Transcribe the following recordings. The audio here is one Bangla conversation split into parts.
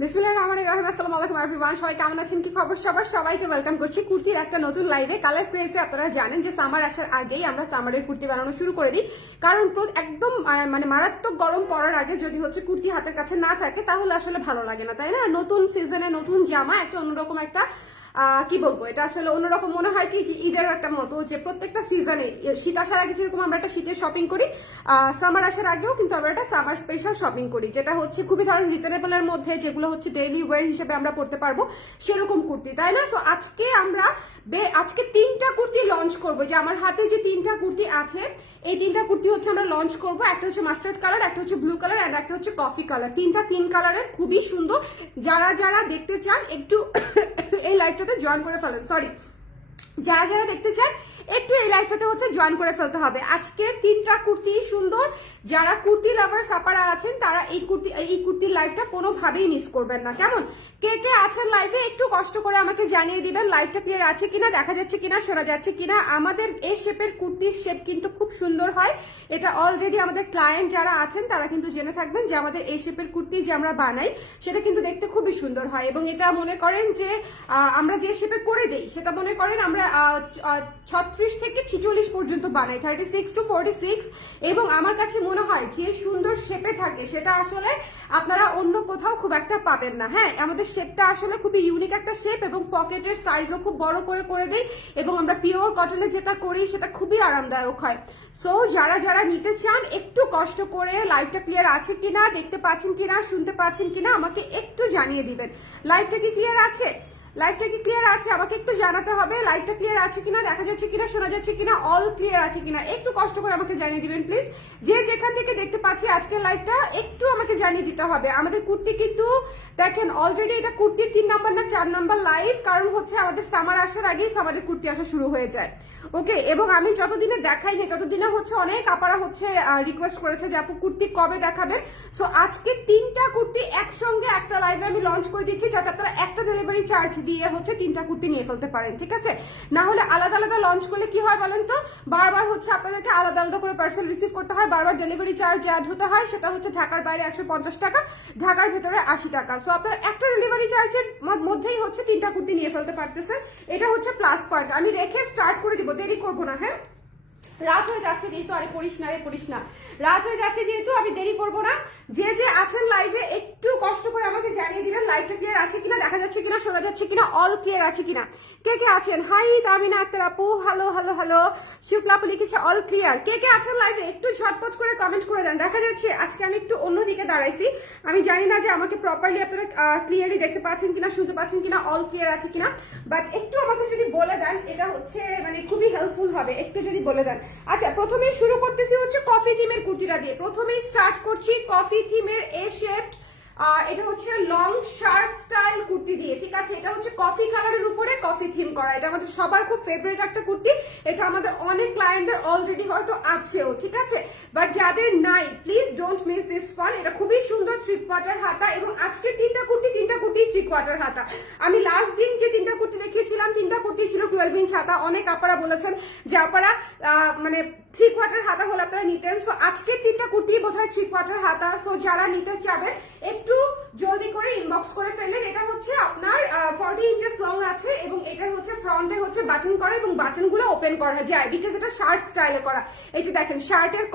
বিসমিল্লাহির রহমানির রহিম। আসসালামু আলাইকুম এভরিওয়ান, সবাই কেমন আছেন, কি খবর সবার? সবাইকে ওয়েলকাম করছি কুর্তির একটা নতুন লাইভে। কালার ক্রেজে আপনারা জানেন যে সামার আসার আগেই আমরা সামারের কুর্তি বানানো শুরু করে দিই, কারণ একদম মানে মারাত্মক গরম পড়ার আগে যদি হচ্ছে কুর্তি হাতের কাছে না থাকে তাহলে আসলে ভালো লাগে না, তাই না? নতুন সিজনে নতুন জামা একটা অন্যরকম একটা কি বলবো, এটা আসলে অন্যরকম মনে হয় কি যে ঈদের একটা মতো, যে প্রত্যেকটা সিজনে শীত আসার আগে যেরকম আমরা একটা শীতের শপিং করি, সামার আসার আগেও কিন্তু আমরা একটা সামার স্পেশাল শপিং করি, যেটা হচ্ছে খুবই ধরেন রিজনেবলের মধ্যে, যেগুলো হচ্ছে ডেইলি ওয়্যার হিসেবে আমরা পড়তে পারবো সেরকম কুর্তি, তাই না? সো আজকে আমরা আজকে 3টা কুর্তি লঞ্চ করবো। যে আমার হাতে যে 3টা কুর্তি আছে, এই 3টা কুর্তি হচ্ছে আমরা লঞ্চ করবো। একটা হচ্ছে মাস্টার্ড কালার, একটা হচ্ছে ব্লু কালার, আর একটা হচ্ছে কফি কালার। 3 কালারের, খুবই সুন্দর। যারা যারা দেখতে চান একটু এই লাইভটাতে জয়েন করে ফেলেন, সরি, যারা যারা দেখতে চান একটু এই লাইভটাতে হচ্ছে জয়েন করে ফেলতে হবে। আজকে 3টা কুর্তি সুন্দর। যারা কুর্তি লাভার সাপারা আছেন তারা এই কুর্তির লাইভটা কোনোভাবেই মিস করবেন না, কেমন? কে কে আছেন লাইভে একটু কষ্ট করে আমাকে জানিয়ে দিবেন লাইভটা ক্লিয়ার আছে কিনা, দেখা যাচ্ছে কিনা, শোনা যাচ্ছে কিনা। আমাদের এই শেপের কুর্তির শেপ কিন্তু খুব সুন্দর হয়। এটা অলরেডি আমাদের ক্লায়েন্ট যারা আছেন তারা কিন্তু জেনে থাকবেন যে আমাদের এই শেপের কুর্তি যে আমরা বানাই সেটা কিন্তু দেখতে খুবই সুন্দর হয়। এবং এটা মনে করেন যে আমরা যে শেপে করে দেই সেটা মনে করেন আমরা 36 থেকে 46 পর্যন্ত বানাই, 36 to 46। এবং আমার কাছে মনে হয় যে সুন্দর শেপে থাকে সেটা আসলে আপনারা অন্য কোথাও খুব একটা পাবেন না। হ্যাঁ, আমাদের শেপটা আসলে খুবই ইউনিক একটা শেপ, এবং পকেটের সাইজও খুব বড় করে দেই, এবং আমরা পিওর কটনে যেটা করি সেটা খুবই আরামদায়ক হয়। সো যারা যারা নিতে চান একটু কষ্ট করে লাইভটা ক্লিয়ার আছে কিনা, দেখতে পাচ্ছেন কিনা, শুনতে পাচ্ছেন কিনা আমাকে একটু জানিয়ে দিবেন। লাইভটা কি ক্লিয়ার আছে? লাইভটা কি ক্লিয়ার আছে আমাকে একটু জানাতে হবে। লাইভটা ক্লিয়ার আছে কিনা, দেখা যাচ্ছে কিনা, শোনা যাচ্ছে কিনা, অল ক্লিয়ার আছে কিনা একটু কষ্ট করে আমাকে জানিয়ে দিবেন প্লিজ। যে যেখান থেকে দেখতে পাচ্ছি আজকের লাইভটা একটু আমাকে জানিয়ে দিতে হবে। আমাদের কুর্তি কিন্তু দেখেন অলরেডি এটা কুর্তির 3 নাম্বার না 4 নাম্বার লাইভ, কারণ হচ্ছে আমাদের সামার আসার আগেই সামারের কুর্তি আসা শুরু হয়ে যায়। ওকে, এবং আমি যতদিনে দেখাইনি ততদিনে হচ্ছে অনেক আপারা হচ্ছে রিকোয়েস্ট করেছে যে আপু কুর্তি কবে দেখাবেন। সো আজকে 3টা কুর্তি একসঙ্গে একটা লাইভে আমি লঞ্চ করে দিচ্ছি, যাতে আপনারা একটা ডেলিভারি চার্জ দিয়ে হচ্ছে 3টা কুর্তি নিয়ে ফেলতে পারেন, ঠিক আছে? না হলে আলাদা আলাদা লঞ্চ করলে কি হয় বলেন তো, বারবার হচ্ছে আপনাদেরকে আলাদা আলাদা করে পার্সেল রিসিভ করতে হয়, বারবার ডেলিভারি চার্জ অ্যাড হতে হয়। সেটা হচ্ছে ঢাকার বাইরে 150 টাকা, ঢাকার ভেতরে 80 টাকা। সো আপনারা একটা ডেলিভারি চার্জের মধ্যেই হচ্ছে 3টা কুর্তি নিয়ে ফেলতে পারতেছেন। এটা হচ্ছে প্লাস পয়েন্ট। আমি রেখে স্টার্ট করে দিব, দেরি করবো না। হ্যাঁ, রাত হয়ে যাচ্ছে যেহেতু, আরে পড়িস না, রাত হয়ে যাচ্ছে যেহেতু আমি দেরি করবো না। যে যে আছেন লাইভে একটু কষ্ট করে আমাকে জানিয়ে দিবেন লাইভটা ক্লিয়ার আছে কিনা, দেখা যাচ্ছে কিনা, শোনা যাচ্ছে কিনা, অল ক্লিয়ার আছে কিনা। কে কে আছেন? হাই তামিনা আক্তার আপু, হ্যালো হ্যালো হ্যালো। শুক্লা আপু লিখেছে অল ক্লিয়ার। কে কে আছেন লাইভে একটু ঝটপট করে কমেন্ট করে দেন। দেখা যাচ্ছে আজকে আমি একটু অন্যদিকে দাঁড়াইছি, আমি জানি না যে আমাকে প্রপারলি আপনারা ক্লিয়ারলি দেখতে পাচ্ছেন কিনা, শুনতে পাচ্ছেন কিনা, অল ক্লিয়ার আছে কিনা, বাট একটু আমাকে যদি বলে দেন এটা হচ্ছে মানে খুবই হেল্পফুল হবে, একটু যদি বলে দেন। আচ্ছা, প্রথমেই শুরু করতেছি হচ্ছে কফি থিমের কুর্তিটা দিয়ে। প্রথমেই স্টার্ট করছি কফি থিমের এ শেপ, এটা হচ্ছে লং শার্ট স্টাইল কুর্তি দিয়ে, ঠিক আছে? এটা হচ্ছে কফি কালারের উপরে কফি থিম করা। এটা আমাদের সবার খুব ফেভারিট একটা কুর্তি। এটা আমাদের অনেক ক্লায়েন্টদের অলরেডি হয়তো আছেও, ঠিক আছে? বাট যাদের নাই please don't miss this one. এটা খুবই সুন্দর 3 কোয়ার্টার হাতা, এবং আজকে 3টা কুর্তি 3 কোয়ার্টার হাতা। আমি লাস্ট দিন যে 3টা কুর্তি দেখিয়েছিলাম 3টা কুর্তি ছিল 12 ইঞ্চ হাতা। অনেক আপনারা বলেছেন যে আপনারা মানে 3 কোয়ার্টার হাতা হলে আপনারা নিতেন। সো আজকের 3টা কুর্তি বোধহয় 3 কোয়ার্টার হাতা। সো যারা নিতে চাবেন একটু জলদি করে ইনবক্স করে ফেলেন। এটা হচ্ছে আপনার 40 ইঞ্চেস লং আছে, এবং এটার হচ্ছে ফ্রন্টে হচ্ছে বাটন করা, এবং বাটন গুলো ওপেন করা যায় বিকজ এটা শার্ট স্টাইলে করা। এই যে দেখেন শার্টের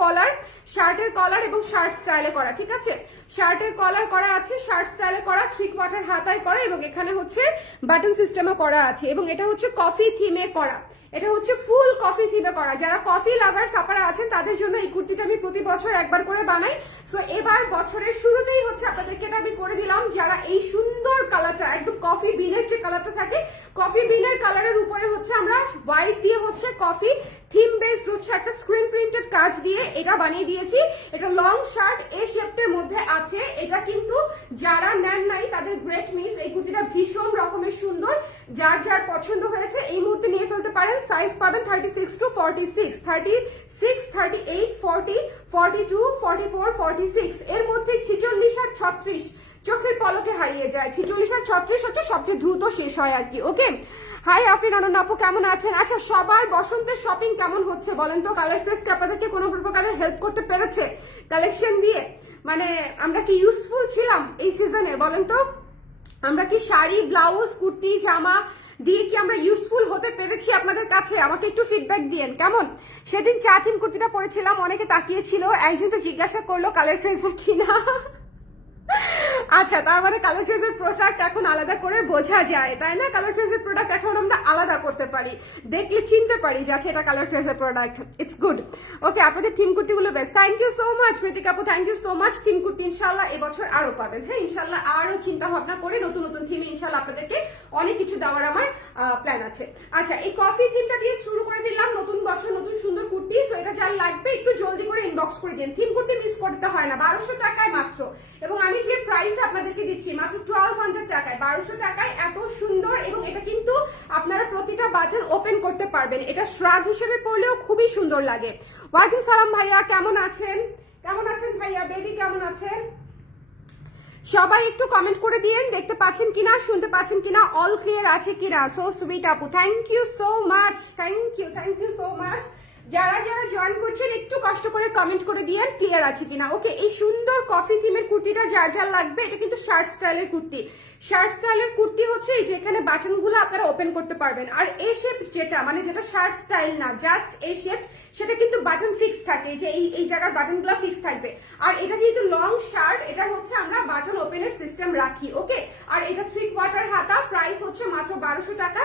কলার এবং শার্ট স্টাইলে করা, ঠিক আছে? শার্টের কলার করা আছে, শার্ট স্টাইলে করা, 3 কোয়ার্টার হাতায় করা, এবং এখানে হচ্ছে বাটন সিস্টেমও করা আছে, এবং এটা হচ্ছে কফি থিমে করা। এটা হচ্ছে ফুল কফি থিমে করা। যারা কফি লাভার সাপারা আছেন তাদের জন্য এই কুর্তিটা আমি প্রতি বছর একবার করে বানাই। সো এবার বছরের শুরুতেই হচ্ছে আপনাদেরকে এটা আমি করে দিলাম। যারা এই সুন্দর কালারটা, একদম কফি বিনের যে কালারটা থাকে, কফি বিনের কালারের উপরে হচ্ছে আমরা হোয়াইট দিয়ে হচ্ছে কফি থিম বেসড হচ্ছে একটা স্ক্রিন প্রিন্টেড কাজ দিয়ে এটা বানিয়ে দিয়েছি। এটা লং শার্ট এ শেপের মধ্যে আছে। এটা কিন্তু যারা নেন নাই তাদের গ্রেট মিস। এই কুর্তিটা ভীষণ রকমের সুন্দর। যার যার পছন্দ হয়েছে এই মুহূর্তে নিয়ে ফেলতে পারেন। সাইজ পাবেন 36 to 46, 36, 38, 40, 42, 44, 46। এর মধ্যে 46 আর 36 চোখের পলকে হারিয়ে যায়। 46 আর 36 হচ্ছে সবচেয়ে দ্রুত শেষ হয় আর কি। ওকে, হাই আফরিন আনন্দ আপু, কেমন আছেন? আচ্ছা, সবার বসন্তের শপিং কেমন হচ্ছে বলেন তো? কালার ক্রেজ কি আপনাদেরকে কোনো প্রকারের হেল্প করতে পেরেছে কালেকশন দিয়ে? মানে আমরা কি ইউজফুল ছিলাম এই সিজনে বলেন তো? আমরা কি শাড়ি, ব্লাউজ, কুর্তি, জামা দিয়ে কি আমরা ইউজফুল হতে পেরেছি আপনাদের কাছে? আমাকে একটু ফিডব্যাক দিয়েন কেমন। সেদিন চা থিম কুর্তিটা পরেছিলাম, অনেকে তাকিয়েছিল, একজন তো জিজ্ঞাসা করলো কালার ক্রেজের কিনা। আচ্ছা, তার মানে কালার ক্রেজের প্রোডাক্ট এখন আলাদা করে বোঝা যায়, তাই না? কালার ক্রেজের প্রোডাক্ট এখন আমরা আলাদা করতে পারি, দেখলে চিনতে পারি যে আচ্ছা এটা কালার ক্রেজের প্রোডাক্ট। It's good. ওকে, আপনাদের থিম কুর্তিগুলো best. Thank you so much Preetika আপু, thank you so much. Theme kurti ইনশাল্লাহ এবছর আরো পাবেন। হ্যাঁ, ইনশাল্লাহ আরো চিন্তা ভাবনা করে নতুন নতুন থিমে ইনশাল্লাহ আপনাদেরকে অনেক কিছু দেওয়ার আমার প্ল্যান আছে। আচ্ছা, এই কফি থিমটা দিয়ে শুরু করে দিলাম, নতুন বছর নতুন সুন্দর কুর্তি। সো এটা যার লাগবে একটু জলদি করে ইনবক্স করে দিন। থিম কুর্তি মিস করতে হয় না, 1200 টাকায় মাত্র। এবং আমি যে প্রাইস আপনাদেরকে দিচ্ছি মাত্র 1200 টাকায়, 1200 টাকায় এত সুন্দর। এবং এটা কিন্তু আপনারা প্রতিটা বাটন ওপেন করতে পারবেন, এটা শ্রাগ হিসেবে পরলেও খুবই সুন্দর লাগে। ওয়ালাইকুম সালাম ভাইয়া, কেমন আছেন? কেমন আছেন ভাইয়া? বেবি কেমন আছেন? সবাই একটু কমেন্ট করে দিয়েন, দেখতে পাচ্ছেন কিনা, শুনতে পাচ্ছেন কিনা, অল ক্লিয়ার আছে কিনা। সো সুইট আপু, thank you so much, thank you so much. যারা যারা জয়েন করছেন একটু কষ্ট করে কমেন্ট করে দিয়েন ক্লিয়ার আছে কিনা। ওকে, এই সুন্দর কফি থিমের কুর্তিটা যার যার লাগবে, এটা কিন্তু শার্ট স্টাইলের কুর্তি। শার্ট স্টাইলের কুর্তি হচ্ছে এই যে এখানে বাটনগুলো আপনারা ওপেন করতে পারবেন। আর এ শেপ যেটা, মানে যেটা শার্ট স্টাইল না, জাস্ট এ শেপ, সেটা কিন্তু বাটন ফিক্স থাকে, যে এই জায়গার বাটনগুলো ফিক্স থাকবে। আর এটা যেহেতু লং শার্ট, এটা হচ্ছে আমরা বাটন ওপেনের সিস্টেম রাখি। ওকে, আর এটা 3/4 হাতা, প্রাইস হচ্ছে মাত্র 1200 টাকা।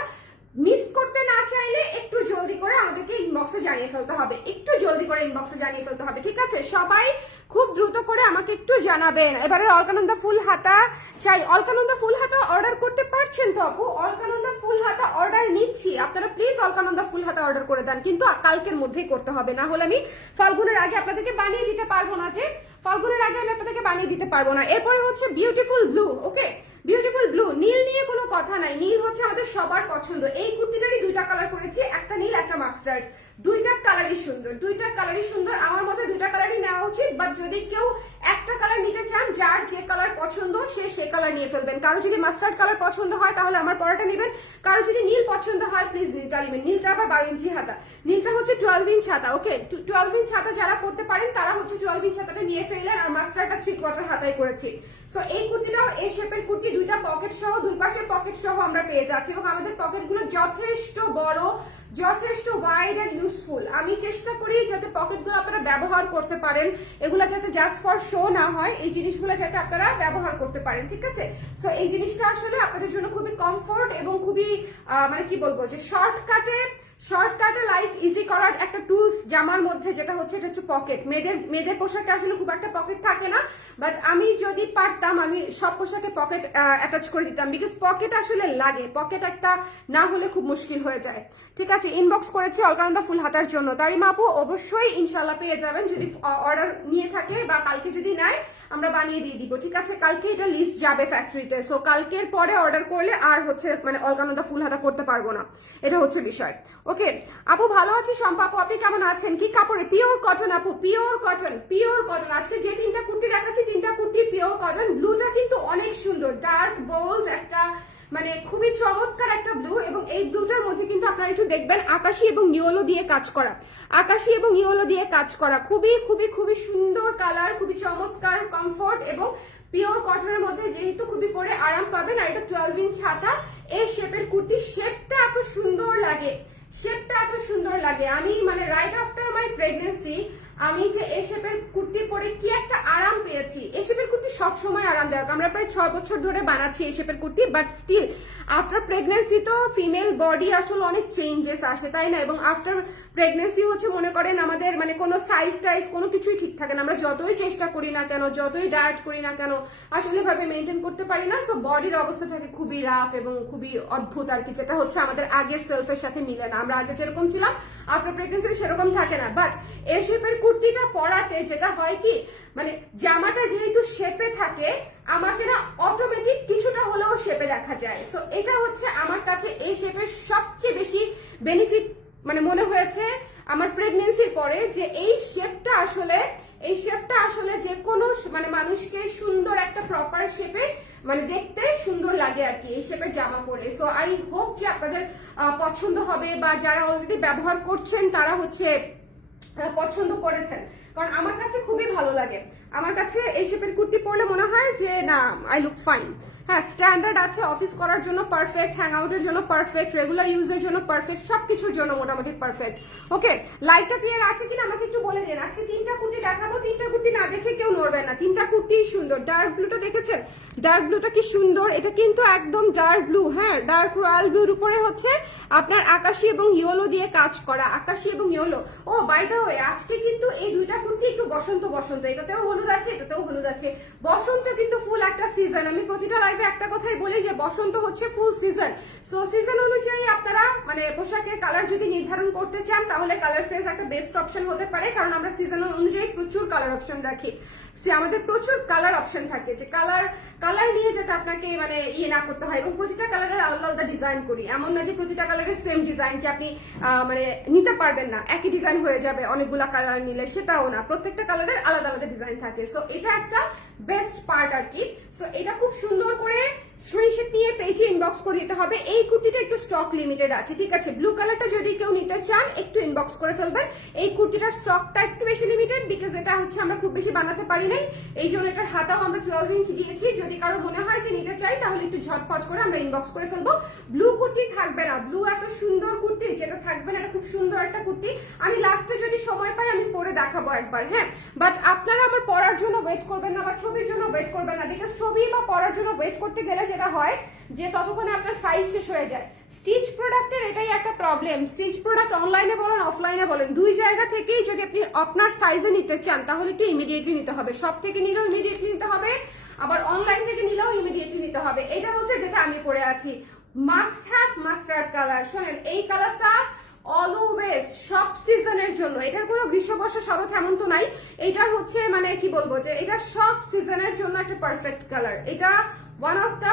মিস করতে না চাইলে একটু জলদি করে আমাদেরকে ইনবক্সে জানিয়ে ফেলতে হবে, একটু জলদি করে ইনবক্সে জানিয়ে ফেলতে হবে, ঠিক আছে? সবাই খুব দ্রুত করে আমাকে একটু জানাবেন। এবারে অলকানন্দা ফুল হাতা চাই। অলকানন্দা ফুল হাতা অর্ডার করতে পারছেন তো আপু? অলকানন্দা ফুল হাতা অর্ডার নিচ্ছি, আপনারা প্লিজ অলকানন্দা ফুল হাতা অর্ডার করে দেন, কিন্তু কালকের মধ্যেই করতে হবে, না হলে আমি ফাল্গুনের আগে আপনাদেরকে বানিয়ে দিতে পারবো না। যে ফাল্গুনের আগে আমি আপনাদেরকে বানিয়ে দিতে পারবো না। এরপরে হচ্ছে বিউটিফুল ব্লু। ওকে, বিউটিফুল ব্লু, নীল নিয়ে কোনো কথা নাই, নীল হচ্ছে আমাদের সবার পছন্দ। এই কুর্তিটারই দুইটা কালার করেছি, একটা নীল একটা মাস্টার্ড। দুইটা কালারই সুন্দর, দুইটা কালারই সুন্দর। আমার মতে দুইটা কালারই নেওয়া উচিত, বাট যদি কেউ একটা কালার নিতে চান, যার যে কালার পছন্দ সে কালার নিয়ে ফেলবেন। কারো যদি মাস্টার্ড কালার পছন্দ হয় তাহলে আমার পরাটা নেবেন, কারো যদি নীল পছন্দ হয় প্লিজ নীলটা নেবেন। নীলটা আবার 12 ইঞ্চি হাতা, নীলটা হচ্ছে 12 ইঞ্চ হাতা। ওকে, 12 ইঞ্চ হাতা যারা করতে পারেন তারা হচ্ছে 12 ইঞ্চ হাতাটা নিয়ে ফেললেন। আর মাস্টার্ডটা 3/4 হাতায় করেছি। সো এই কুর্তিটাও এই শেপের কুর্তি, দুইটা পকেট সহ, দুই পাশে পকেট সহ আমরা পেয়ে যাচ্ছি। এবং আমাদের পকেটগুলো যথেষ্ট বড়, যথেষ্ট ওয়াইড এন্ড ইউজফুল। আমি চেষ্টা করি যাতে পকেটগুলো আপনারা ব্যবহার করতে পারেন, এগুলা যাতে জাস্ট ফর শো না হয়, এই জিনিসগুলো যাতে আপনারা ব্যবহার করতে পারেন, ঠিক আছে? সো এই জিনিসটা আসলে আপনাদের জন্য খুবই কমফোর্ট এবং খুবই মানে কি বলবো, যে শর্টকাটে লাইফ ইজি করার একটা টুলস জামার মধ্যে, যেটা হচ্ছে এটা হচ্ছে পকেট। মেয়েদের পোশাকে আসলে খুব একটা পকেট থাকে না, বাট আমি যদি পারতাম আমি সব পোশাকে পকেট অ্যাটাচ করে দিতাম, বিকজ পকেট আসলে লাগে, পকেট একটা না হলে খুব মুশকিল হয়ে যায়, ঠিক আছে? ইনবক্স করেছি অলকানন্দা ফুল হাতার জন্য, তারিমা আপু অবশ্যই ইনশাল্লাহ পেয়ে যাবেন, যদি অর্ডার নিয়ে থাকে বা কালকে যদি নেয় আমরা বানিয়ে দিয়ে দিব, ঠিক আছে? কালকে এটা লিস্ট যাবে ফ্যাক্টরিতে। সো কালকের পরে অর্ডার করলে আর হচ্ছে মানে অলকানন্দা ফুল হাতা করতে পারবো না, এটা হচ্ছে বিষয়। ওকে আপু, ভালো আছি শম্পা আপু, আপনি কেমন আছেন? কি কাপড়ে? পিওর কটন আপু, পিওর কটন, পিওর কটন। আজকে যে তিনটা কুর্তি দেখাচ্ছি তিনটা কুর্তি পিওর কটন। ব্লুটা কিন্তু অনেক সুন্দর, ডার্ক বোল্ড একটা, মানে খুবই চমৎকার একটা ব্লু। এবং এই ব্লুটার মধ্যে কিন্তু আপনারা একটু দেখবেন আকাশি এবং ইয়েলো দিয়ে কাজ করা, আকাশি এবং ইয়েলো দিয়ে কাজ করা, খুবই খুবই খুবই সুন্দর কালার, খুবই চমৎকার, কমফোর্ট এবং পিওর কটনের মধ্যে, যেহেতু খুবই পরে আরাম পাবেন। আর এটা 12 ইঞ্চ হাতা, এই শেপের কুর্তি, শেপটা এত সুন্দর লাগে, শেপটা এত সুন্দর লাগে। আমি মানে রাইট আফটার মাই প্রেগনেন্সি আমি যে এই শেপের কুর্তি পরে কি একটা আরাম পেয়েছি। এই শেপের কুর্তি সবসময় আরামদায়ক, আমরা প্রায় 6 বছর ধরে বানাচ্ছি এই শেপের kurti, but still after pregnancy তো ফিমেল বডি আসলে অনেক চেঞ্জেস আসে, তাই না? এবং আফটার প্রেগনেন্সি হচ্ছে মনে করেন আমাদের মানে কোনো সাইজ টাইজ কোনো কিছুই ঠিক থাকে না, আমরা যতই চেষ্টা করি না কেন, যতই ডায়েট করি না কেন, আসলে ভাবে মেনটেন করতে পারি না। সো বডির অবস্থা থাকে খুবই রাফ এবং খুবই অদ্ভুত আর কি, যেটা হচ্ছে আমাদের আগের সেলফের সাথে মিলে না। আমরা আগে যেরকম ছিলাম আফটার প্রেগনেন্সি সেরকম থাকে না। বাট এই শেপের কুর্তিটা পরাতে যেটা হয় কি, মানে জামাটা যেহেতু শেপে থাকে আমাকে না অটোমেটিক কিছুটা হলেও শেপে দেখা যায়। সো এটা হচ্ছে আমার কাছে এই শেপের সবচেয়ে বেশি বেনিফিট মানে মনে হয়েছে আমার প্রেগনেন্সির পরে, যে এই শেপটা আসলে যে কোনো মানে মানুষকে সুন্দর একটা প্রপার শেপে মানে দেখতে সুন্দর লাগে আর কি এই শেপের জামা পরলে। সো আই হোপ যে আপনাদের পছন্দ হবে, বা যারা অলরেডি ব্যবহার করছেন তারা হচ্ছে পছন্দ করেছেন, কারণ আমার কাছে খুবই ভালো লাগে। আমার কাছে এই শেপের কুর্তি পরলে মনে হয় যে না, আই লুক ফাইন, হ্যাঁ স্ট্যান্ডার্ড আছে, অফিস করার জন্য পারফেক্ট, হ্যাং আউটের জন্য পারফেক্ট, রেগুলার ইউজের জন্য পারফেক্ট, সবকিছুর জন্য মোটামুটি পারফেক্ট। ওকে, লাইটটা ক্লিয়ার আছে কিনা আমাকে একটু বলে দেন। আজকে 3টা কুর্তি দেখাবো, 3টা কুর্তি না দেখে কেউ নড়বেন না, 3টা কুর্তি সুন্দর। ডার্ক ব্লুটা দেখেছেন, ডার্ক ব্লুটা কি সুন্দর, এটা কিন্তু একদম ডার্ক ব্লু, হ্যাঁ ডার্ক রয়্যাল ব্লুর উপরে হচ্ছে আপনার আকাশি এবং ইয়েলো দিয়ে কাজ করা, আকাশি এবং yellow. Oh by the way, আজকে কিন্তু এই 2টা কুর্তি একটু বসন্ত বসন্ত, এটাতেও হলুদ আছে এটাতেও হলুদ আছে। বসন্ত কিন্তু ফুল একটা সিজন, আমি প্রতিটা লাইভে একটা কথাই বলি যে বসন্ত হচ্ছে ফুল সিজন। সো সিজন অনুযায়ী আপনারা মানে পোশাকের কালার যদি নির্ধারণ করতে চান তাহলে কালার ক্রেজ একটা বেস্ট অপশন হতে পারে, কারণ আমরা সিজন অনুযায়ী প্রচুর কালার অপশন রাখি, আমাদের প্রচুর কালার অপশন থাকে, যে কালার নিয়ে যেটা আপনাকে মানে ইয়ে না করতে হয়, এবং প্রতিটা কালারের আলাদা আলাদা ডিজাইন করি, এমন না যে প্রতিটা কালারের সেম ডিজাইন যে আপনি মানে নিতে পারবেন না, একই ডিজাইন হয়ে যাবে অনেকগুলা কালার নিলে, সেটাও না, প্রত্যেকটা কালারের আলাদা আলাদা ডিজাইন থাকে। সো এটা একটা বেস্ট পার্ট আর কি। সো এটা খুব সুন্দর করে স্ক্রিনশট নিয়ে পেজে ইনবক্স করে দিতে হবে। এই কুর্তিটা একটু স্টক লিমিটেড আছে, ঠিক আছে, ব্লু কালারটা যদি কেউ নিতে চান একটু ইনবক্স করে ফেলবেন। এই কুর্তিটার স্টকটা একটু বেশি লিমিটেড, বিকজ এটা হচ্ছে আমরা খুব বেশি বানাতে পারি নাই, এই জন্য এটার হাতাও আমরা 12 ইঞ্চ দিয়েছি। যদি কারো মনে হয় যে নিতে চাই তাহলে একটু ঝটপট করে আমরা ইনবক্স করে ফেলবো। ব্লু কুর্তি থাকবে না, ব্লু এত সুন্দর কুর্তি যেটা থাকবে না, এটা খুব সুন্দর একটা কুর্তি। আমি লাস্টে যদি সময় পাই আমি পরে দেখাবো একবার, হ্যাঁ, বাট আপনারা আমার পরার জন্য ওয়েট করবেন না বা ছবির জন্য ওয়েট করবেন না, বিকজ ছবি বা পরার জন্য ওয়েট করতে গেলে যেটা হয় যে ততক্ষণে আপনার সাইজ শেষ হয়ে যায়। স্টিচ প্রোডাক্টের এটাই একটা প্রবলেম, স্টিচ প্রোডাক্ট অনলাইনে বলেন অফলাইনে বলেন দুই জায়গা থেকেই যদি আপনি আপনার সাইজে নিতে চান তাহলে একটু ইমিডিয়েটলি নিতে হবে, সব থেকে নিলেও ইমিডিয়েটলি নিতে হবে, আবার অনলাইন থেকে নিলেও ইমিডিয়েটলি নিতে হবে। এটা হচ্ছে যেটা আমি পরে আছি, মাস্ট হ্যাভ মাস্টার্ড কালার। শোনেন এই কালারটা অলওয়েজ সব সিজনের জন্য, এটার কোনো গ্রীষ্ম বর্ষা শরৎ হেমন্ত নাই, এটা হচ্ছে মানে কি বলবো যে এটা সব সিজনের জন্য একটা পারফেক্ট কালার। এটা one of the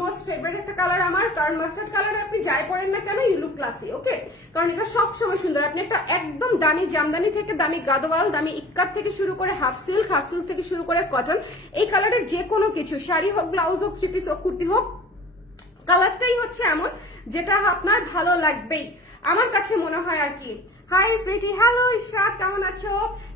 most favourite একটা কালার আমার, কারণ মাস্টার্ড কালার আপনি যাই পরেন না কেন ইউ লুক ক্লাসি, ওকে, কারণ এটা সব সময় সুন্দর। আপনি একটা একদম দামি জামদানি থেকে দামি গাদোয়াল, দামি ইক্কাত থেকে শুরু করে হাফ সিল্ক থেকে শুরু করে কটন, এই কালারের যে কোনো কিছু, শাড়ি হোক, ব্লাউজ হোক, থ্রি পিস হোক, কুর্তি হোক, কালারটাই হচ্ছে এমন যেটা আপনার ভালো লাগবেই আমার কাছে মনে হয় আর কি। হাই প্রিটি, হ্যালো ইশরাত, কেমন আছো?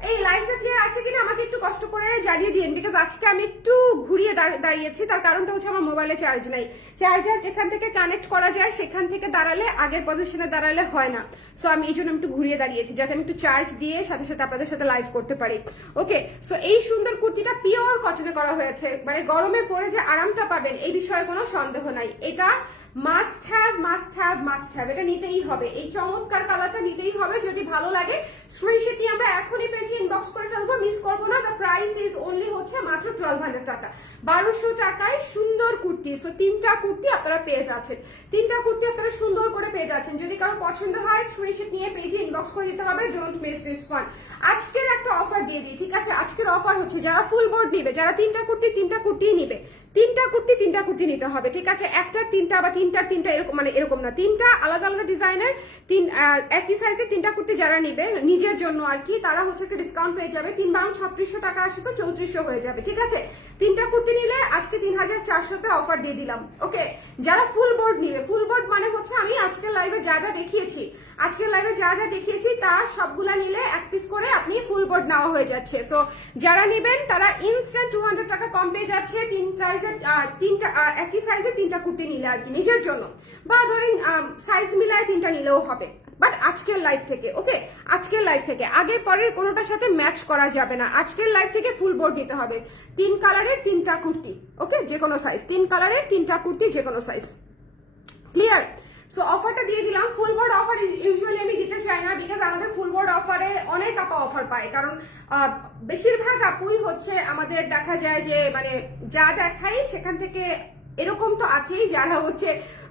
এই লাইভটা ক্লিয়ার আছে কিনা আমাকে একটু কষ্ট করে জানিয়ে দিন, বিকজ আজকে আমি একটু ঘুরিয়ে দাঁড়িয়েছি, তার কারণটা হচ্ছে আমার মোবাইলে চার্জ নাই, চার্জার যেখান থেকে কানেক্ট করা যায় সেখান থেকে দাঁড়ালে আগের পজিশনে দাঁড়ালে হয় না, সো আমি এই জন্য একটু ঘুরিয়ে দাঁড়িয়েছি যাতে আমি একটু চার্জ দিয়ে সাথে সাথে আপনাদের সাথে লাইভ করতে পারি। ওকে, সো এই সুন্দর কুর্তিটা পিওর কটনে করা হয়েছে, মানে গরমে পরে যে আরামটা পাবেন এই বিষয়ে কোনো সন্দেহ নাই, এটা মাস্ট হ্যাভ, এটা নিতেই হবে, এই চমৎকার কালারটা নিতেই হবে। যদি ভালো লাগে স্ক্রিনশট নিয়ে আমরা এখনই পেজে ইনবক্স করে ফেলবো, মিস করবো না। দ্য প্রাইস ইজ অনলি হচ্ছে মাত্র 1200 টাকা, 1200 টাকায় সুন্দর কুর্তি। সো 3টা কুর্তি আপনারা পেয়ে যাচ্ছেন, 3টা কুর্তি আপনারা সুন্দর করে পেয়ে যাচ্ছেন। যদি কারো পছন্দ হয় স্ক্রিনশট নিয়ে পেজে ইনবক্স করে দিতে হবে, ডোন্ট মিস দিস ওয়ান। আজকের একটা অফার দিয়ে দিই, ঠিক আছে, আজকের অফার হচ্ছে যারা ফুল বোর্ড নিবে, যারা 3টা কুর্তি নিবে, 3টা কুর্তি নিতে হবে, ঠিক আছে, একটা 3টা বা 3টা এরকম, মানে এরকম না, 3টা আলাদা আলাদা ডিজাইনের একই সাইজের 3টা কুর্তি যারা নিবে নিজের জন্য আর কি, তারা হচ্ছে একটা ডিসকাউন্ট পেয়ে যাবে। 3 বারং 3600 টাকা আসে তো 3400 হয়ে যাবে, ঠিক আছে। 3টা কুর্তি নিলে আজকে 3400-তে অফার দিয়ে দিলাম। ওকে, যারা ফুল বোর্ড নিবে, ফুল বোর্ড মানে হচ্ছে আমি আজকের লাইভে যা যা দেখিয়েছি তা সবগুলা নিলে এক পিস করে আপনি ফুল বোর্ড নেওয়া হয়ে যাচ্ছে। সো যারা নেবেন তারা ইনস্ট্যান্ট 200 টাকা কম পেয়ে যাচ্ছে, একই সাইজে 3টা কুর্তি নিলে আর কি নিজের জন্য, বা ধরেন সাইজ মিলায় 3টা নিলেও হবে, বাট আজকের লাইভ থেকে, ওকে, আজকের লাইভ থেকে আগে পরের কোনোটার সাথে ম্যাচ করা যাবে না, আজকের লাইভ থেকে ফুল বোর্ড নিতে হবে। 3 কালারের 3টা কুর্তি, ওকে, যে কোনো সাইজ, 3 কালারের 3টা কুর্তি যে কোনো সাইজ, ক্লিয়ার। সো অফারটা দিয়ে দিলাম। ফুল বোর্ড অফার ইউজুয়ালি আমি দিতে চাই না, বিকজ আমাদের ফুল বোর্ড অফারে অনেক আপা অফার পায়, কারণ বেশিরভাগ আপুই হচ্ছে আমাদের দেখা যায় যে মানে যা দেখাই সেখান থেকে এরকম তো আছেই যারা হচ্ছে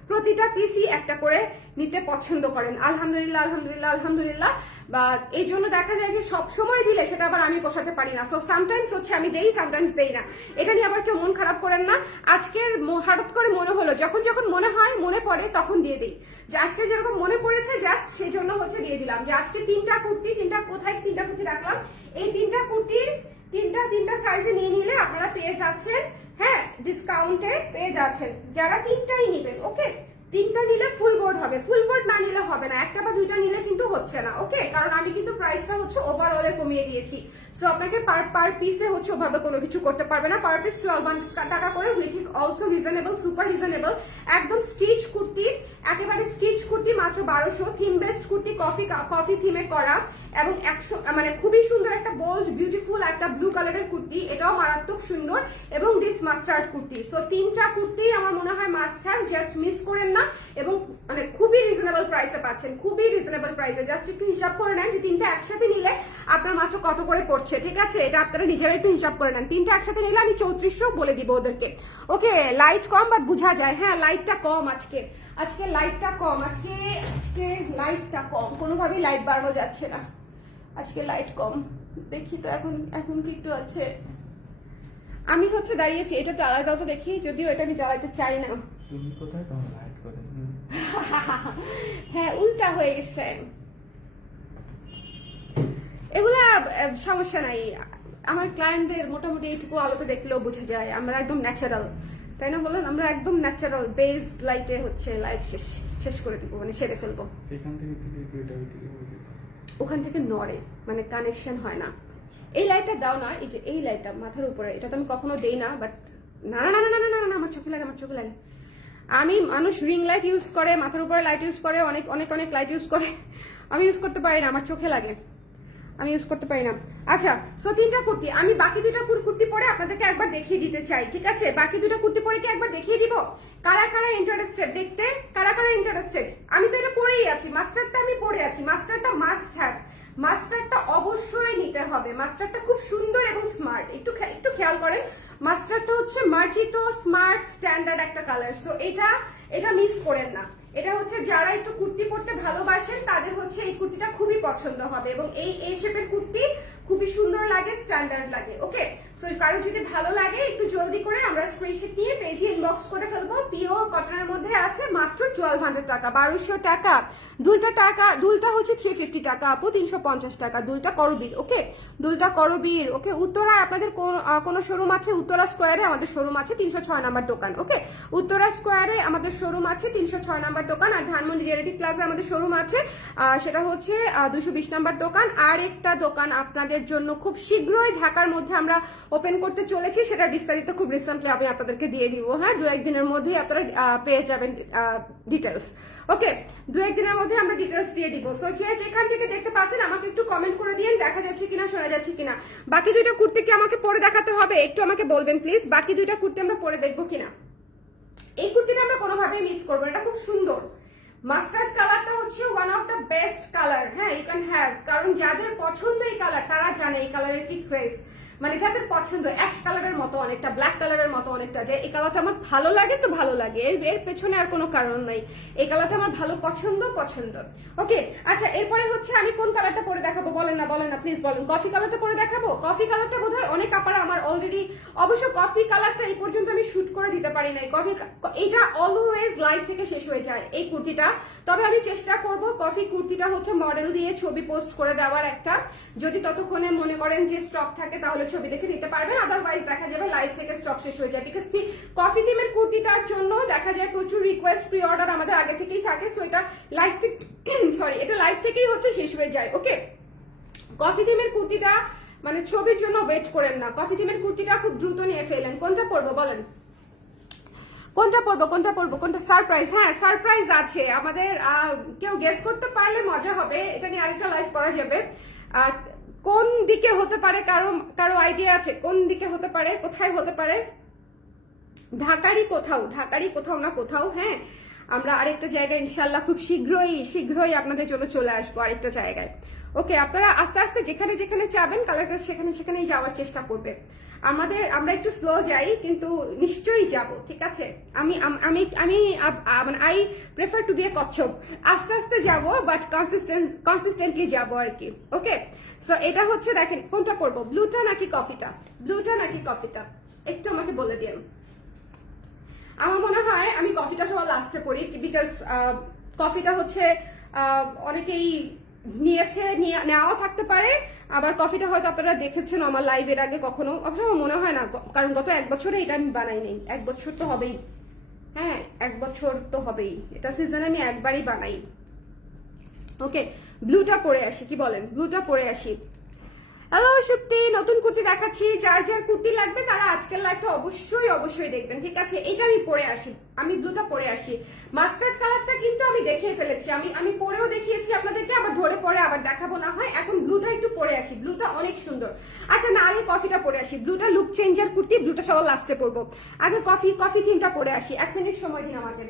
প্রতিটা পিসি একটা করে নিতে পছন্দ করেন, আলহামদুলিল্লাহ। বা এই জন্য দেখা যায় যে সব সময় দিলে সেটা আবার আমি পোষাতে পারি না, সো সামটাইমস হচ্ছে আমি দেই, সামটাইমস দেই না, এটা নিয়ে আবার কেউ মন খারাপ করেন না। আজকের হঠাৎ করে মনে হলো, যখন মনে হয় মনে পড়ে তখন দিয়ে দিই, যে আজকে যেরকম মনে পড়েছে জাস্ট সেই জন্য হচ্ছে দিয়ে দিলাম, যে আজকে 3টা কুর্তি রাখলাম, এই 3টা কুর্তি 3টা সাইজে নিয়ে নিলে আপনারা পেয়ে যাচ্ছেন, হ্যাঁ, ডিসকাউন্টে পেয়ে যাচ্ছেন যারা 3টাই নেবেন। ওকে, তিনটা নিলে ফুল বোর্ড হবে, ফুল বোর্ড না নিলে হবে না, একটা বা দুইটা নিলে কিন্তু হচ্ছে না। ওকে, কারণ আমি কিন্তু প্রাইসটা হচ্ছে ওভারঅলে কমিয়ে দিয়েছি। সো আপনাকে পার পিসে হচ্ছে ওভাবে কোনো কিছু করতে পারবে না। পার পিস 1200 টাকা করে, which is also reasonable, super reasonable. একদম স্টিচ কুর্তি, একেবারে স্টিচ কুর্তি মাত্র 1200। থিম বেস্ট কুর্তি, কফি থিমে করা এবং 100 মানে খুবই সুন্দর একটা বোল্ড বিউটিফুল একটা ব্লু কালারের কুর্তি, এটাও মারাত্মক সুন্দর, এবং দিস মাস্টার্ড কুর্তি। সো তিনটা কুর্তি আমার মনে হয় মাস্ট হ্যাভ, জাস্ট মিস করেন না। এবং মানে খুবই রিজনেবল প্রাইসে পাচ্ছেন, খুবই রিজনেবল প্রাইসে। জাস্ট একটু হিসাব করে নেন যে তিনটা একসাথে নিলে আপনার মাত্র কত করে পড়ছে, ঠিক আছে? এটা আপনারা নিজেরা একটু হিসাব করে নেন। তিনটা একসাথে নিলে আমি 3400 বলে দিব ওদেরকে। ওকে, লাইট কম বাট বোঝা যায়। হ্যাঁ, লাইটটা কম আজকে, আজকে লাইটটা কম, আজকে লাইটটা কম, কোনোভাবেই লাইট বাড়ানো যাচ্ছে না, আজকে লাইট কম। দেখি তো এখন কি একটু আছে। আমি হচ্ছে দাঁড়িয়েছি, এটা জ্বালা দাও তো দেখি, যদিও এটা আমি জ্বালাতে চাই না। তুমি কোথায় তোমার লাইট করে? হ্যাঁ, উল্টা হয়ে গেছে। এগুলা সমস্যা নাই, আমার ক্লায়েন্টদের মোটামুটি এইটুকু আলোতে দেখলেও বোঝা যায় আমরা একদম ন্যাচারাল, তাই না বলেন? আমরা একদম ন্যাচারাল বেজ লাইটে হচ্ছে লাইফ শেষ করে দিব, মানে সেরে ফেলবো। এখান থেকে ওখান থেকে নড়ে, মানে কানেকশন হয় না। এই লাইটটা দাও না, এই যে এই লাইটটা মাথার উপরে, এটা তো আমি কখনো দেই না, বাট না না না না না না না, আমার চোখে লাগে, আমার চোখে লাগে। আমি মানুষ রিং লাইট ইউজ করে, মাথার উপরে লাইট ইউজ করে, অনেক অনেক অনেক লাইট ইউজ করে, আমি ইউজ করতে পারি না, আমার চোখে লাগে, আমি ইউজ করতে পারি না। আচ্ছা, সো তিনটা কুর্তি, আমি বাকি দুইটা কুর্তি পরে আপনাদেরকে একবার দেখিয়ে দিতে চাই, ঠিক আছে? বাকি দুটো কুর্তি পরে কি একবার দেখিয়ে দিব? কারা কারা ইন্টারেস্টেড দেখতে? কারা কারা ইন্টারেস্টেড? আমি তো এটা পরেই আছি, মাস্টারটা আমি পরে আছি, মাস্টারটা মাস্ট হ্যাভ, মাস্টারটা অবশ্যই নিতে হবে। মাস্টারটা খুব সুন্দর এবং স্মার্ট, একটু খেয়াল করেন, মাস্টারটা হচ্ছে মার্জিত স্মার্ট স্ট্যান্ডার্ড একটা কালার। সো এটা মিস করেন না। এটা হচ্ছে যারা একটু কুর্তি পরতে ভালোবাসেন তাদের হচ্ছে এই কুর্তিটা খুবই পছন্দ হবে, এবং এই শেপের কুর্তি খুবই সুন্দর লাগে, স্ট্যান্ডার্ড লাগে। ওকে, সো কারো যদি ভালো লাগে একটু জলদি করে আমরা স্ক্রিনশট নিয়ে পেজে ইনবক্স করে ফেলবো। পিওর কটনের মধ্যে আছে মাত্র 1200 টাকা, 1200 টাকা। দুলটা হচ্ছে 350 টাকা আপু, 350 টাকা। দুলটা করবীর, ওকে, দুলটা করবীর। ওকে, উত্তরায় আপনাদের কোনো শোরুম আছে? উত্তরা স্কোয়ারে আমাদের শোরুম আছে, 306 নাম্বার দোকান। ওকে, উত্তরা স্কোয়ারে আমাদের শোরুম আছে, 306 নাম্বার দোকান। আর ধানমন্ডি জেনেটিক প্লাজা আমাদের শোরুম আছে, সেটা হচ্ছে 220 নাম্বার দোকান। আর একটা দোকান আপনাদের জন্য খুব শীঘ্রই ঢাকার মধ্যে আমরা ওপেন করতে চলেছি, সেটা বিস্তারিত খুব রিসেন্টলি আমি আপনাদেরকে দিয়ে দিব। হ্যাঁ, 2-1 দিনের মধ্যেই আপনারা পেয়ে যাবেন ডিটেলস। ওকে, 2-1 দিনের মধ্যে আমরা ডিটেলস দিয়ে দিব। সো যেখান থেকে দেখতে পাচ্ছেন আমাকে একটু কমেন্ট করে দিন, দেখা যাচ্ছে কিনা, শোনা যাচ্ছে কিনা। বাকি দুইটা কুর্তি কি আমাকে পরে দেখাতে হবে? একটু আমাকে বলবেন প্লিজ, বাকি দুইটা কুর্তি আমরা পরে দেখবো কিনা। এই কুর্তিটা আমরা কোনোভাবেই মিস করবো, এটা খুব সুন্দর। মাস্টার্ড কালারটা হচ্ছে one of the best colour. হ্যাঁ, ইউ ক্যান হ্যাভ, কারণ যাদের পছন্দ এই কালার তারা জানে এই কালারের কি ক্রেজ, মানে যাদের পছন্দ অ্যাশ কালারের মতো অনেকটা, ব্ল্যাক কালারের মতো অনেকটা, যে এই কালারটা আমার ভালো লাগে তো ভালো লাগে, এর পেছনে আর কোনো কারণ নাই, এই কালারটা আমার ভালো পছন্দ। ওকে, আচ্ছা, এরপরে হচ্ছে আমি কোন কালারটা পরে দেখাবো? বলেন না প্লিজ বলেন। কফি কালারটা পরে দেখাবো? কফি কালারটা বোধহয় অনেক আপারা আমার অলরেডি, অবশ্য কফি কালারটা এই পর্যন্ত আমি শুট করে দিতে পারি নাই। এটা অলওয়েজ লাইভ থেকে শেষ হয়ে যায় এই কুর্তিটা, তবে আমি চেষ্টা করব কফি কুর্তিটা হচ্ছে মডেল দিয়ে ছবি পোস্ট করে দেওয়ার একটা, যদি ততক্ষণে মনে করেন যে স্টক থাকে তাহলে ছবি দেখে নিতে পারবেন, আদারওয়াইজ দেখা যাবে লাইভ থেকে স্টক শেষ হয়ে যায়। বিকজ কফি থিমের কুর্তিটার জন্য দেখা যায় প্রচুর রিকোয়েস্ট, প্রি অর্ডার আমাদের আগে থেকেই থাকে। সো এটা লাইভ থেকে এটা লাইভ থেকেই হচ্ছে শেষ হয়ে যায়। ওকে, কফি থিমের কুর্তিটা মানে ছবির জন্য ওয়েট করেন না, কফি থিমের কুর্তিটা খুব দ্রুত নিয়ে ফেলেন। কোনটা পরবো বলেন? কোনটা সারপ্রাইজ? হ্যাঁ, সারপ্রাইজ আছে আমাদের, কেউ গেস করতে পারলে মজা হবে, এটা নিয়ে আরেকটা লাইভ করা যাবে। কোন দিকে হতে পারে, কারো আইডিয়া আছে কোন দিকে হতে পারে, কোথায় হতে পারে? ঢাকারই কোথাও না কোথাও। হ্যাঁ, আমরা আরেকটা জায়গায় ইনশাল্লাহ খুব শীঘ্রই আপনাদের জন্য চলে আসবো আরেকটা জায়গায়। ওকে, আপনারা আস্তে আস্তে যেখানে চাবেন কালারটা সেখানেই যাওয়ার চেষ্টা করবে। আমরা একটু স্লো যাই, কিন্তু নিশ্চয়ই যাব, ঠিক আছে? I prefer to B A কচ্ছপ, আস্তে আস্তে যাব, বাট কনসিস্টেন্টলি যাব আর কি। ওকে, সো এটা হচ্ছে, দেখেন কোনটা পরবো, ব্লুটা নাকি কফিটা, একটু আমাকে বলে দিন। আমার মনে হয় আমি কফিটা সবার লাস্টে পড়ি, বিকজ কফিটা হচ্ছে অনেকেই নেওয়াও থাকতে পারে, আবার কফিটা হয়তো আপনারা দেখেছেন আমার লাইভের আগে কখনো, অবশ্য আমার মনে হয় না, কারণ গত 1 বছরে এটা আমি বানাই নেই, 1 বছর তো হবেই হ্যাঁ 1 বছর তো হবেই, এটা সিজনে আমি একবারই বানাই। ওকে, ব্লুটা পরে আসি, কি বলেন, ব্লুটা পরে আসি। হ্যালো সুপ্তি, নতুন কুর্তি দেখাচ্ছি, যার যার কুর্তি লাগবে তারা আজকের লাইভটা অবশ্যই অবশ্যই দেখবেন, ঠিক আছে? এটা আমি পরে আসি, আমি ব্লুটা পরে আসি। মাস্টার্ড কালারটা কিন্তু আমি দেখিয়ে ফেলেছি, আমি পরেও দেখিয়েছি আপনাদেরকে, আবার ধরে পরে আবার দেখাবো না হয়। এখন ব্লুটা একটু পরে আসি, ব্লুটা অনেক সুন্দর। আচ্ছা না, আগে কফিটা পরে আসি, ব্লুটা লুক চেঞ্জার কুর্তি, ব্লুটা সবার লাস্টে পরবো। আগে কফি থিমটা পরে আসি, 1 মিনিট সময় দিন আমাকে।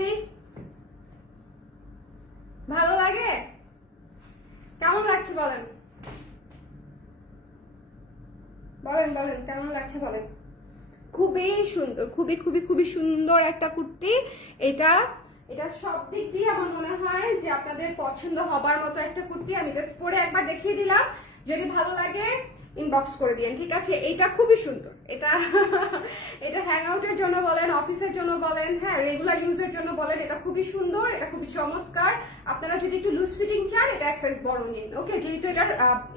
সি ভালো লাগে, কেমন লাগছে বলেন, বলেন বলেন কেমন লাগছে বলেন। খুবই সুন্দর, খুবই খুবই খুবই সুন্দর একটা কুর্তি। এটা এটা সব দিক দিয়ে আমার মনে হয় যে আপনাদের পছন্দ হবার মতো একটা কুর্তি। আমি জাস্ট পরে একবার দেখিয়ে দিলাম, যদি ভালো লাগে ইনবক্স করে দিন, ঠিক আছে? এটা খুবই সুন্দর, এটা এটা হ্যাং আউটের জন্য বলেন, অফিসের জন্য বলেন, হ্যাঁ রেগুলার ইউজের জন্য বলেন, এটা খুবই সুন্দর, এটা খুবই চমৎকার। আপনারা যদি একটু লুজ ফিটিং চান, এটা এক সাইজ বড় নিন, ওকে? যেহেতু এটার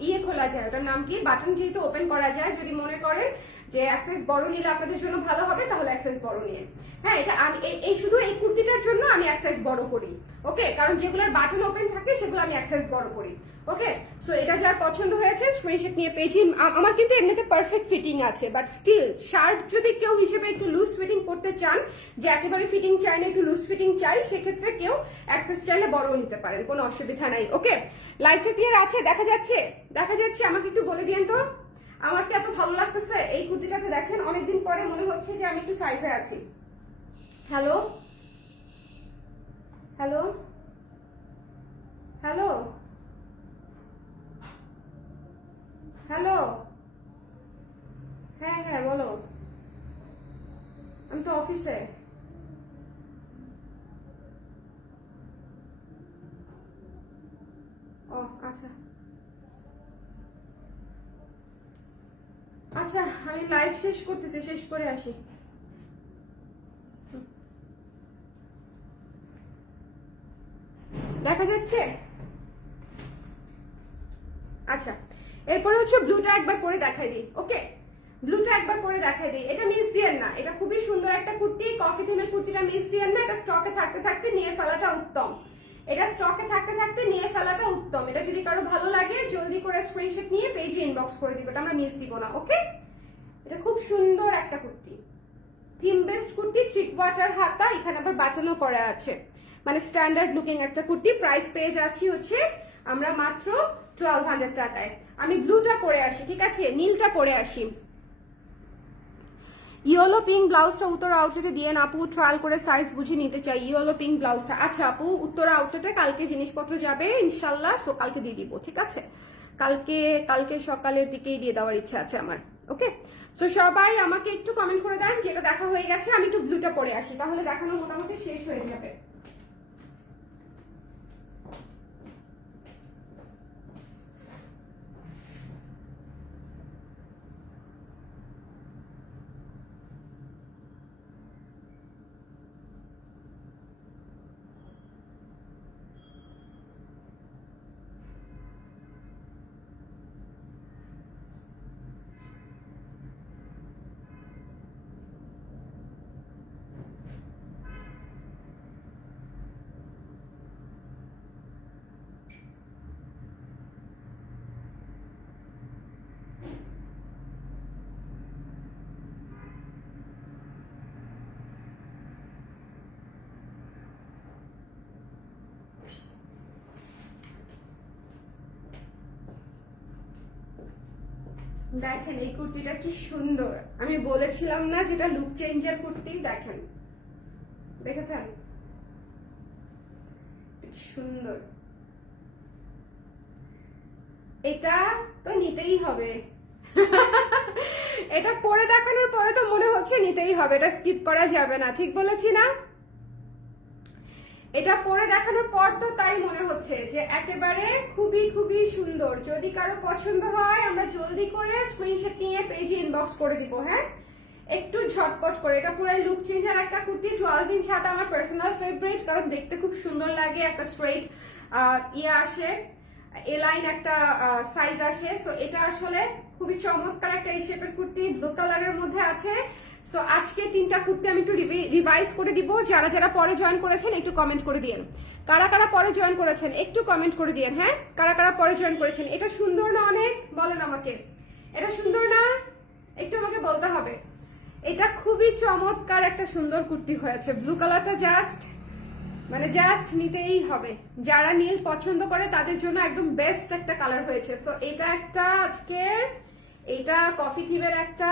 ইয়ে খোলা যায়, ওটার নাম কি, বাটন যেহেতু ওপেন করা যায়, যদি মনে করেন যে এক সাইজ বড় নিলে আপনাদের জন্য ভালো হবে, তাহলে এক সাইজ বড় নিন। হ্যাঁ, এটা আমি এই শুধু এই কুর্তিটার জন্য আমি এক সাইজ বড় করি, ওকে? কারণ যেগুলোর বাটন ওপেন থাকে সেগুলো আমি এক সাইজ বড় করি, ওকে? সো এটা যার পছন্দ হয়েছে স্ক্রিনশট নিয়ে পেয়েছি। আমার কিন্তু এমনিতে পারফেক্ট ফিটিং আছে, বাট স্টিল শার্ট যদি কেউ হিসেবে একটু লুজ ফিটিং করতে চান, যে একেবারে ফিটিং চাই না, একটু লুজ ফিটিং চাই, সেক্ষেত্রে কেউ অ্যাক্সেস চাইলে বড় নিতে পারেন, কোনো অসুবিধা নাই, ওকে? লাইভটা ক্লিয়ার আছে, দেখা যাচ্ছে? দেখা যাচ্ছে, আমাকে একটু বলে দিন তো। আমার কি এত ভালো লাগতেছে এই কুর্তিটাতে, দেখেন অনেকদিন পরে মনে হচ্ছে যে আমি একটু সাইজে আছি। হ্যালো হ্যালো হ্যালো হ্যালো, হ্যাঁ হ্যাঁ বলো। আমি তো অফিসে। ও আচ্ছা আচ্ছা, আমি লাইভ শেষ করতেছি, শেষ করে আসি। দেখা যাচ্ছে? আচ্ছা, এরপরে হচ্ছে ব্লুটা একবার পরে দেখাই দিই, ওকে? ব্লুটা একবার পরে দেখাই দিই, এটা মিস দিয়েন না, এটা খুবই সুন্দর একটা কুর্তি, কফি থিমের কুর্তিটা মিস দিয়েন না, এটা স্টকে থাকতে থাকতে নিয়ে ফেলাটা উত্তম, এটা স্টকে থাকতে থাকতে নিয়ে ফেলাটা উত্তম। এটা যদি কারো ভালো লাগে জলদি করে স্ক্রিনশট নিয়ে পেজে ইনবক্স করে দিবে, এটা আমরা মিস দিব না, ওকে? এটা খুব সুন্দর একটা কুর্তি, থিম বেস্ট কুর্তি, 3/4 হাতা, এখানে আবার বাটনও করা আছে, মানে স্ট্যান্ডার্ড লুকিং একটা কুর্তি। প্রাইস পেয়ে যাচ্ছি হচ্ছে আমরা মাত্র 1200 টাকায়। আমি ব্লুটা পরে আসি, ঠিক আছে? নীলটা পরে আসি। ইয়েলো পিঙ্ক ব্লাউজটা উত্তর আউটলেটে দিয়ে আপু, ট্রায়াল করে সাইজ বুঝে নিতে চাই ইয়েলো পিঙ্ক ব্লাউজটা। আচ্ছা আপু, উত্তর আউটলেটে কালকে জিনিসপত্র যাবে ইনশাল্লাহ, সো কালকে দিয়ে দিব, ঠিক আছে? কালকে কালকে সকালের দিকেই দিয়ে দেওয়ার ইচ্ছা আছে আমার, ওকে? সো সবাই আমাকে একটু কমেন্ট করে দেন যেটা দেখা হয়ে গেছে, আমি একটু ব্লুটা পরে আসি, তাহলে দেখানো মোটামুটি শেষ হয়ে যাবে। দেখেন এই কুর্তিটা কি সুন্দর, আমি বলেছিলাম না যেটা লুক চেঞ্জার কুর্তি। দেখেন, দেখেছেন কি সুন্দর, এটা তো নিতেই হবে। এটা পরে দেখানোর পরে তো মনে হচ্ছে নিতেই হবে, এটা স্কিপ করা যাবে না, ঠিক বলেছি না? এটা পরে দেখানোর পর তো তাই মনে হচ্ছে যে একেবারে খুবই খুবই সুন্দর। যদি কারো পছন্দ হয় আমরা জলদি করে স্ক্রিনশট নিয়ে পেজে ইনবক্স করে দিব। হ্যাঁ, একটু ঝটপট করে। এটা পুরো লুক চেঞ্জার একটা কুর্তি। 12 ইঞ্চ হাতা আমার পার্সোনাল ফেভারিট, কারণ দেখতে খুব সুন্দর লাগে। একটা স্ট্রেট ইয়ে আসে, এ লাইন একটা সাইজ আসে। সো এটা আসলে খুবই চমৎকার একটা এই শেপের কুর্তি, ব্লু কালারের মধ্যে আছে। সো আজকে 3টা কুর্তি আমি একটু রিভাইজ করে দিব। যারা যারা পরে জয়েন করেছেন একটু কমেন্ট করে দিয়েন। কারা কারা পরে জয়েন করেছেন একটু কমেন্ট করে দিয়েন। হ্যাঁ, কারা কারা পরে জয়েন করেছেন। এটা সুন্দর না অনেক? বলেন আমাকে, এটা সুন্দর না? একটু আমাকে বলতে হবে। এটা খুবই চমৎকার একটা সুন্দর কুর্তি হয়েছে। ব্লু কালারটা জাস্ট নিতেই হবে। যারা নীল পছন্দ করে তাদের জন্য একদম বেস্ট একটা কালার হয়েছে। সো এটা একটা আজকের, এটা কফি থিমের একটা,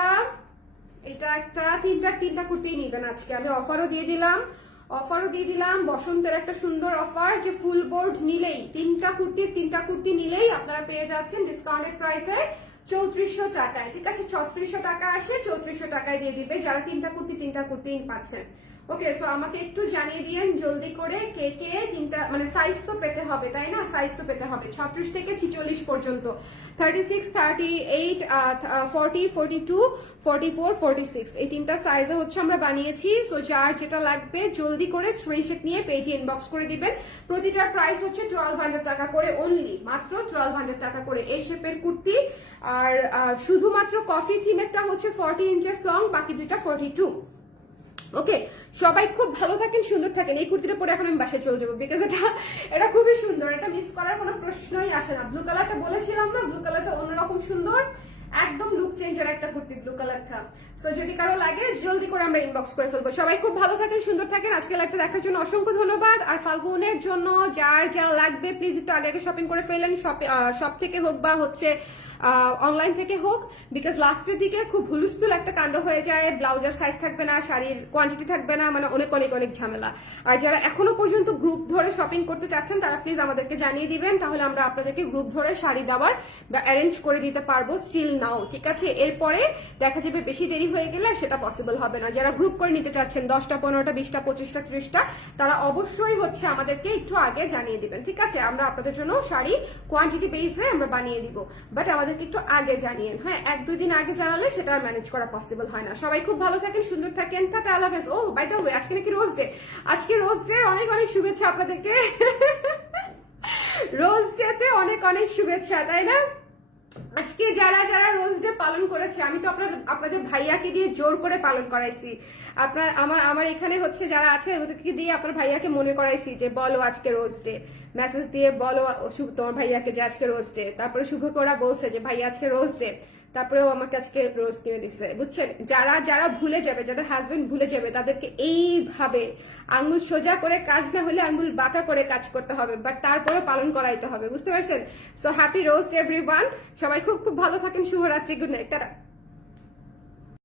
এটা একটা, তিনটা কুর্তি নিবেন আজকে। আমি অফারও দিয়ে দিলাম বসন্তের একটা সুন্দর অফার, যে ফুল বোর্ড নিলেই তিনটা কুর্তি নিলেই আপনারা পেয়ে যাচ্ছেন ডিসকাউন্টেড প্রাইসে 3400 টাকায়। ঠিক আছে, 3600 টাকা আসে, 3400 টাকায় দিয়ে দিবে যারা তিনটা কুর্তি পাচ্ছেন। ওকে, সো আমাকে একটু জানিয়ে দিয়েন জলদি করে কে কে তিনটা, মানে সাইজ তো পেতে হবে তাই না? সাইজ তো পেতে হবে 36 থেকে 46 পর্যন্ত, 36, 38, 40, 42, 44, 46 এই তিনটা সাইজে হচ্ছে আমরা বানিয়েছি। সো যার যেটা লাগবে জলদি করে স্ক্রিনশট নিয়ে পেজে ইনবক্স করে দিবেন। প্রতিটার প্রাইস হচ্ছে 1200 টাকা করে, অনলি মাত্র 1200 টাকা করে এই শেপের কুর্তি। আর শুধুমাত্র কফি থিমেরটা হচ্ছে 40 ইঞ্চেস লং, বাকি দুইটা 42। ওকে, সবাই খুব ভালো থাকেন, সুন্দর থাকেন। এই কুর্তিটা পরে এখন আমি বাসায় চলে যাবো, বিকজ এটা খুবই সুন্দর, এটা মিস করার কোনো প্রশ্নই আসে না। ব্লু কালারটা বলেছিলাম না, ব্লু কালারটা অন্যরকম সুন্দর, একদম লুক চেঞ্জার একটা কুর্তি ব্লু কালারটা। সো যদি কারো লাগে জলদি করে আমরা ইনবক্স করে ফেলবো। সবাই খুব ভালো থাকেন, সুন্দর থাকেন। আজকে লাইভটা দেখার জন্য অসংখ্য ধন্যবাদ। আর ফাল্গুনের জন্য যার যা লাগবে প্লিজ একটু আগে শপিং করে ফেলেন, শপ থেকে হোক বা হচ্ছে অনলাইন থেকে হোক, বিকজ লাস্টের দিকে খুব হুলস্থুল একটা কাণ্ড হয়ে যায়। ব্লাউজের সাইজ থাকবে না, শাড়ির কোয়ান্টিটি থাকবে না, মানে অনেক অনেক অনেক ঝামেলা। আর যারা এখনো পর্যন্ত গ্রুপ ধরে শপিং করতে চাচ্ছেন তারা প্লিজ আমাদেরকে জানিয়ে দিবেন, তাহলে আমরা আপনাদেরকে গ্রুপ ধরে শাড়ি দেওয়ার বা অ্যারেঞ্জ করে দিতে পারবো স্টিল নাও। ঠিক আছে, এরপরে দেখা যাবে বেশি দেরি হয়ে গেলে সেটা পসিবল হবে না। যারা গ্রুপ করে নিতে চাচ্ছেন 10টা, 15টা, 20টা, 25টা, 30টা, তারা অবশ্যই হচ্ছে আমাদেরকে একটু আগে জানিয়ে দিবেন। ঠিক আছে, আমরা আপনাদের জন্য শাড়ি কোয়ান্টিটি বেসে আমরা বানিয়ে দিব, বাট আমাদেরকে একটু আগে জানিয়েন। হ্যাঁ, 1-2 দিন আগে জানালে সেটা ম্যানেজ করা পসিবল হয় না। সবাই খুব ভালো থাকেন, সুন্দর থাকেন, টাটা, আল্লাহ হাফেজ। ও বাই দ্য ওয়ে, আজকে নাকি রোজ ডে। আজকে রোজ ডে অনেক অনেক শুভেচ্ছা আপনাদেরকে। রোজ ডেতে অনেক অনেক শুভেচ্ছা, তাই না? আজকে যারা যারা রোজ ডে পালন করেছে, আমি তো আপনাদের ভাইয়াকে দিয়ে জোর করে পালন করাইছি। আমার এখানে হচ্ছে যারা আছে ওদেরকে দিয়ে আপনার ভাইয়াকে মনে করাইছি যে বলো আজকে রোজ ডে, মেসেজ দিয়ে বলো তোমার ভাইয়াকে যে আজকে রোজ ডে। তারপরে শুভকে ওরা বলছে যে ভাইয়া আজকে রোজ ডে, তারপরেও আমাকে আজকে রোজ কিনে দিচ্ছে। বুঝছেন, যারা যারা ভুলে যাবে, যাদের হাজবেন্ড ভুলে যাবে, তাদেরকে এইভাবে আঙ্গুল সোজা করে কাজ না হলে আঙ্গুল বাঁকা করে কাজ করতে হবে, বাট তারপরে পালন করাইতে হবে। বুঝতে পারছেন? So happy rose day everyone. সবাই খুব খুব ভালো থাকেন, শুভরাত্রি, গুড নাইট, টাটা।